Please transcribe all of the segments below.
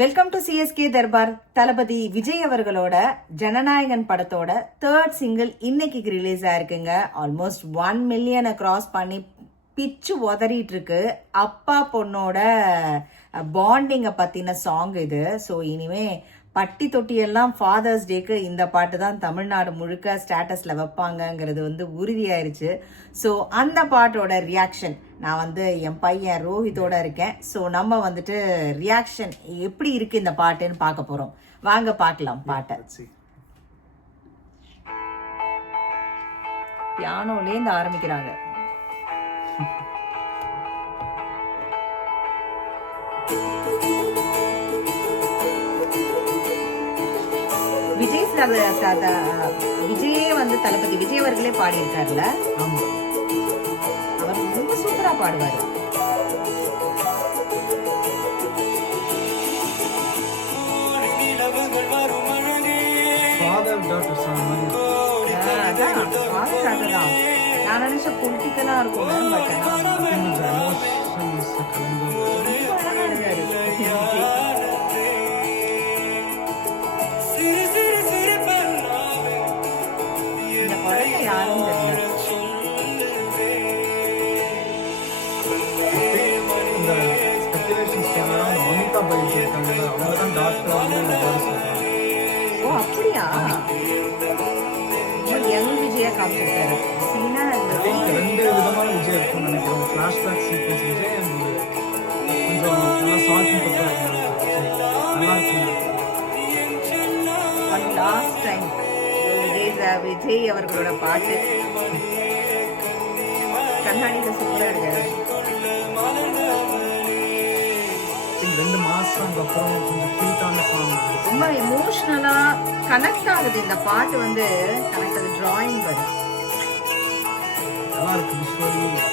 Welcome to CSK Darbar. Thalapathy Vijay அவர்களோட ஜனநாயகன் படத்தோட 3rd single இன்னைக்கு ரிலீஸ் ஆயிருக்குங்க. ஆல்மோஸ்ட் 1 மில்லியனை கிராஸ் பண்ணி பிச்சு உதறிட்டு இருக்கு. அப்பா பொண்ணோட பாண்டிங்கை பத்தின சாங் இது. ஸோ இனிமே பட்டி தொட்டியெல்லாம் ஃபாதர்ஸ் டேக்கு இந்த பாட்டு தான் தமிழ்நாடு முழுக்க ஸ்டேட்டஸ்ல வைப்பாங்கங்கிறது உறுதியாயிருச்சு. ஸோ அந்த பாட்டோட ரியாக்ஷன் நான் என் பையன் ரோஹித்தோட இருக்கேன். ஸோ நம்ம ரியாக்ஷன் எப்படி இருக்கு இந்த பாட்டுன்னு பார்க்க போறோம். வாங்க பார்க்கலாம் பாட்டை. பியானோலேருந்து ஆரம்பிக்கிறாங்க. விஜயே தளபதி விஜய் அவர்களே பாடி இருக்காருல்ல. அவர் ரொம்ப சூப்பரா பாடுவாரு. நான் நினைச்ச பொலிட்டிக்கலா இருக்கும். விஜயா காமிச்சிருக்காரு. ரெண்டு விதமான விஜய் இருக்கும்னு நினைக்கிறேன். ஃபிளாஷ்பேக் சீக்வன்ஸ் விஜய் கொஞ்சம் நல்லா சால்ட் லாஸ்ட் டைம் விஜய் அவர்களோட பாட்டு கண்ணாடியில சூப்பரா இருக்காரு. 2 மாசம் அப்புறம் கொஞ்சம் கியூட்டான சாங், ரொம்ப எமோஷனலா கனெக்ட் ஆகுது இந்த பாட்டு. கனெக்ட் ஆகுது. டிராயிங் வரும் நல்லா இருக்கு.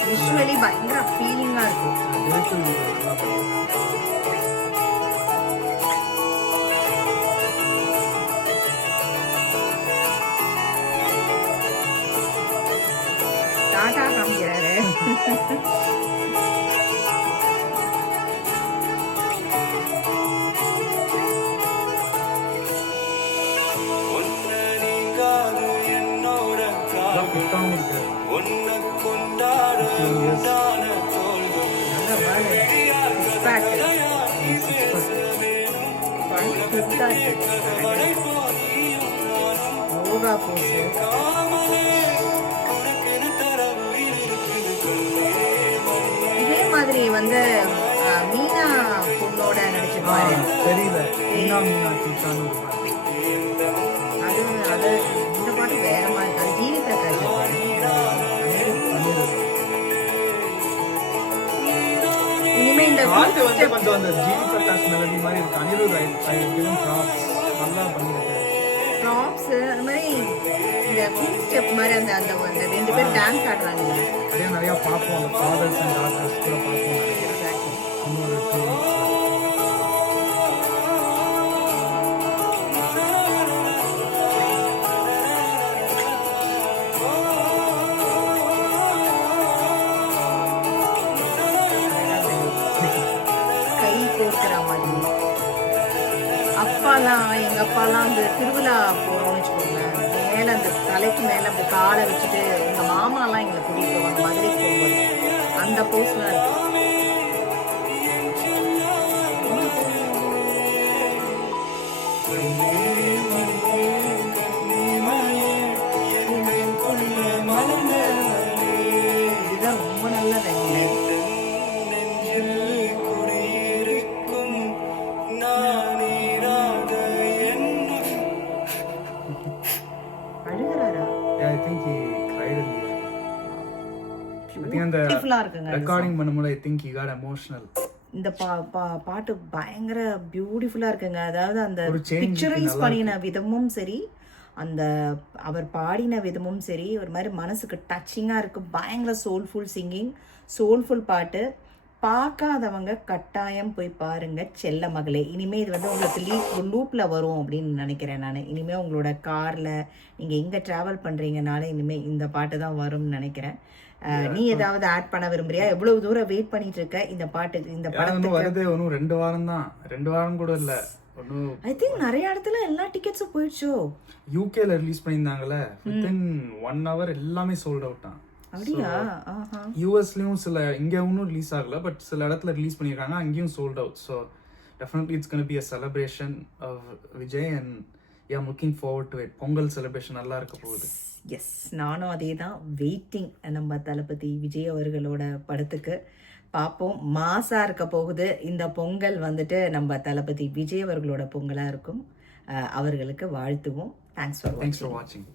விஷுவலி பயங்கர ஃபீலிங்கா இருக்கும். டாடா காமிக்கிறாரு. யோகா போஸ் இதே மாதிரி மீனா பொண்ணோட நடிச்சிருப்பாரு. அது இந்த பாட்டு வேற மாதிரி. அது ஜீவி பிரகாஷ். இனிமே இந்த கொஞ்சம் அந்த ஜீவி பிரகாஷ் மெலடி மாதிரி இருக்கு. அனிருத் நல்லா பண்ணிருக்காரு. ப்ராப்ஸ் அது மாதிரி இந்த ஃபுல் ஸ்டெப் மாதிரி அந்த அந்த 2 பேர் டான்ஸ் ஆடுறாங்க. அதே நிறைய பார்ப்போம். அந்த ஃபாதர்ஸ் அண்ட் டாட்டர்ஸ் கூட பார்ப்போம். இன்னொரு கை கோர்க்கிற மாதிரி. அப்பாலாம் எங்க அப்பாலாம் அந்த திருவிழா போறோம்னு வச்சுக்கோங்களேன், மேல அந்த தலைக்கு மேல அப்படி காலை வச்சுட்டு எங்க மாமாலாம் எங்களை கூட்டிட்டு போவாங்க மதுரைக்கு போகும்போது. அந்த போஸ்ட்லாம் இருக்கு. இதுதான் ரொம்ப நல்ல ரெகுலேட். ரெக்கார்டிங் பண்ணும்போது I think he got emotional. இந்த பாட்டு பயங்கர பியூட்டிஃபுல்லா இருக்குங்க. அதாவது அந்த பிக்சரைஸ் பண்ணின விதமும் சரி, அந்த அவர் பாடின விதமும் சரி, ஒரு மாதிரி மனசுக்கு டச்சிங்கா இருக்கு. பயங்கர சோல்ஃபுல் சிங்கிங், சோல்ஃபுல் பாட்டு. பார்க்காதவங்க கட்டாயம் போய் பாருங்க செல்ல மகளே. இனிமே இது வந்து உங்களுக்கு லூப்ல வரும் அப்படின்னு நினைக்கிறேன் நான். இனிமே உங்களோட கார்ல நீங்க எங்க டிராவல் பண்றீங்கனால இனிமே இந்த பாட்டு தான் வரும்னு நினைக்கிறேன். நீ ஏதாவது ஆட் பண்ண விரும்புறியா? எவ்வளவு தூரம் வெயிட் பண்ணிட்டு இருக்க இந்த பாட்டுக்கு, இந்த படத்துக்கு? வருது ஒன்னும் 2 வாரம் தான், 2 வாரம் கூட இல்ல. ஐ திங்க் நிறைய இடத்துல எல்லா டிக்கெட்ஸும் போயிடுச்சோ. யூகேல ரிலீஸ் பண்ணியிருந்தாங்கல்ல, வித்தின் 1 hour எல்லாமே சோல்ட் அவுட் தான். அப்படியா? யூஎஸ்லயும் சில, இங்க ஒன்னும் ரிலீஸ் ஆகல, பட் சில இடத்துல ரிலீஸ் பண்ணிருக்காங்க, அங்கேயும் sold out. So definitely it's gonna be a celebration of Vijay and ya looking forward to it. Pongal celebration நல்லா இருக்க போகுது. எஸ், நானும் அதே தான் வெயிட்டிங். நம்ம தளபதி விஜய் அவர்களோட படத்துக்கு பார்ப்போம். மாசா இருக்க போகுது இந்த பொங்கல். வந்துட்டு நம்ம தளபதி விஜய் அவர்களோட பொங்கலாக இருக்கும். அவர்களுக்கு வாழ்த்துவோம். தேங்க்ஸ் ஃபார் வாட்சிங்.